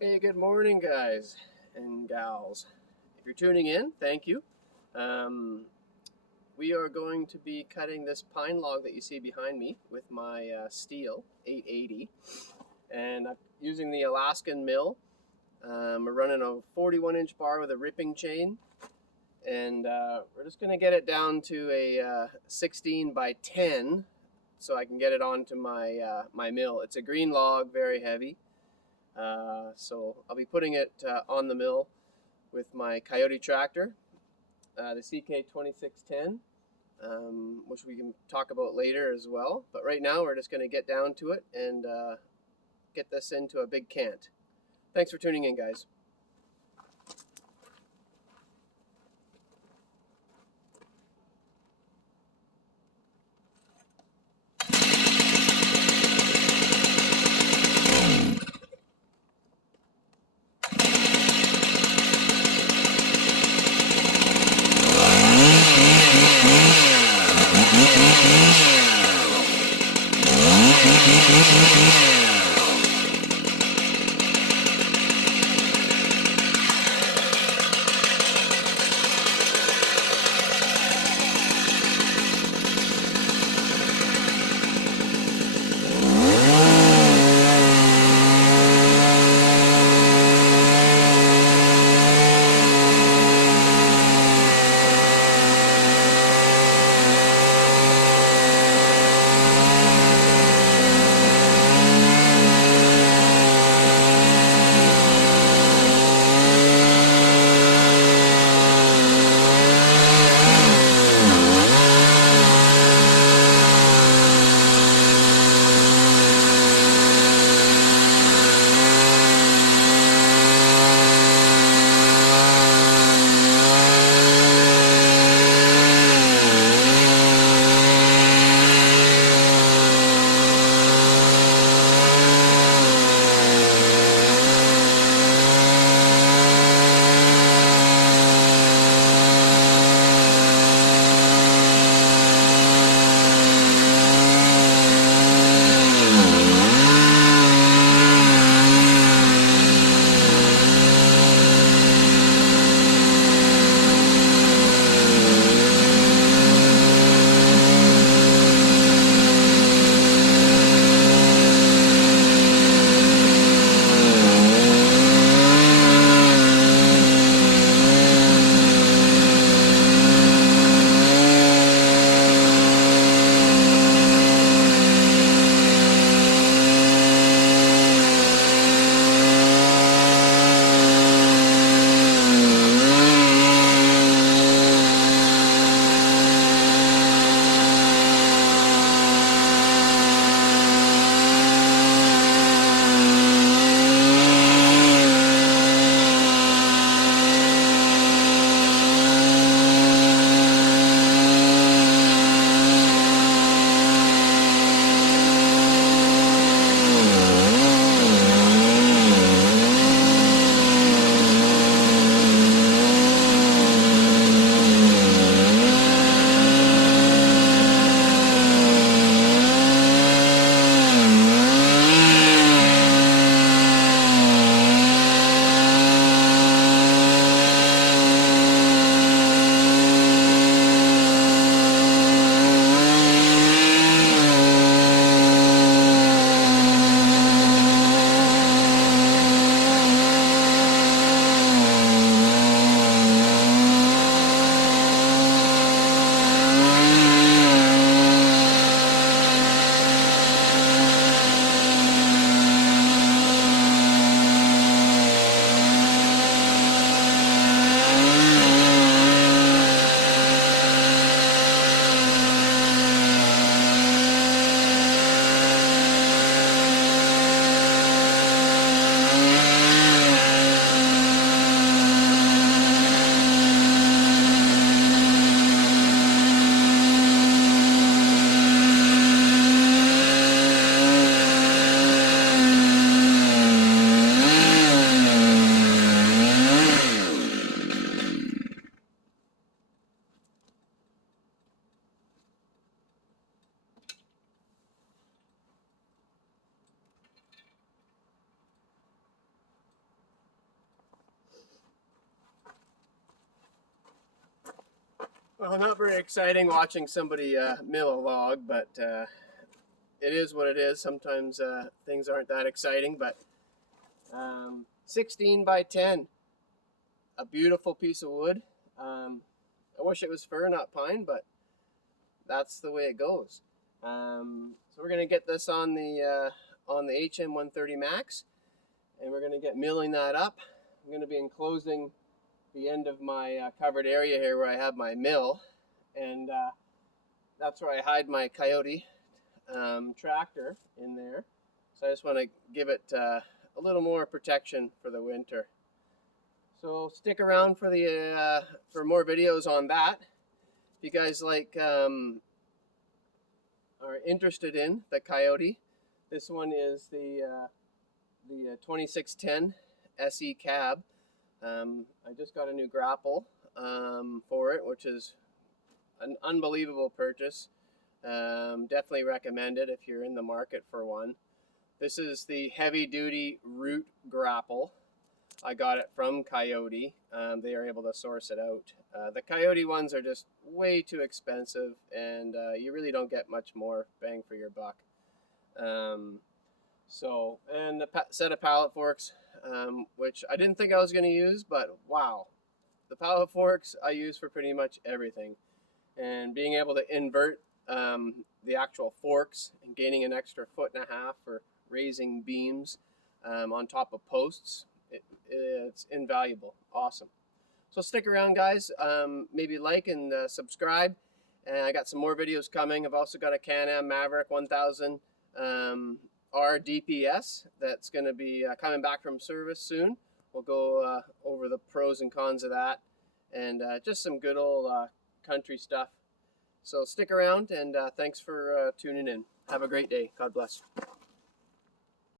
Hey, good morning, guys and gals. If you're tuning in, thank you. We are going to be cutting this pine log that you see behind me with my steel 880, and I'm using the Alaskan mill. We're running a 41-inch bar with a ripping chain, and we're just going to get it down to a 16 by 10 so I can get it onto my mill. It's a green log, very heavy. So I'll be putting it on the mill with my Kioti tractor, the CK2610, which we can talk about later as well. But right now we're just going to get down to it and get this into a big cant. Thanks for tuning in, guys. Well, not very exciting watching somebody mill a log, but it is what it is. Sometimes things aren't that exciting, but 16 by 10, a beautiful piece of wood. I wish it was fir, not pine, but that's the way it goes. So we're gonna get this on the Hm130 Max, and we're gonna get milling that up. I'm gonna be enclosing the end of my covered area here where I have my mill, and that's where I hide my Kioti tractor in there. So I just want to give it a little more protection for the winter. So stick around for the for more videos on that. If you guys like are interested in the Kioti, this one is the 2610 SE cab. I just got a new grapple for it, which is an unbelievable purchase. Definitely recommend it if you're in the market for one. This is the heavy duty root grapple. I got it from Kioti. They are able to source it out. The Kioti ones are just way too expensive, and you really don't get much more bang for your buck. And the set of pallet forks, which I didn't think I was going to use, but wow. The pallet forks I use for pretty much everything. And being able to invert the actual forks and gaining an extra 1.5 feet for raising beams on top of posts, it's invaluable. Awesome. So stick around, guys. Maybe like and subscribe. And I got some more videos coming. I've also got a Can-Am Maverick 1000 R DPS that's going to be coming back from service soon. We'll go over the pros and cons of that, and just some good old country stuff. So stick around, and thanks for tuning in. Have a great day. God bless.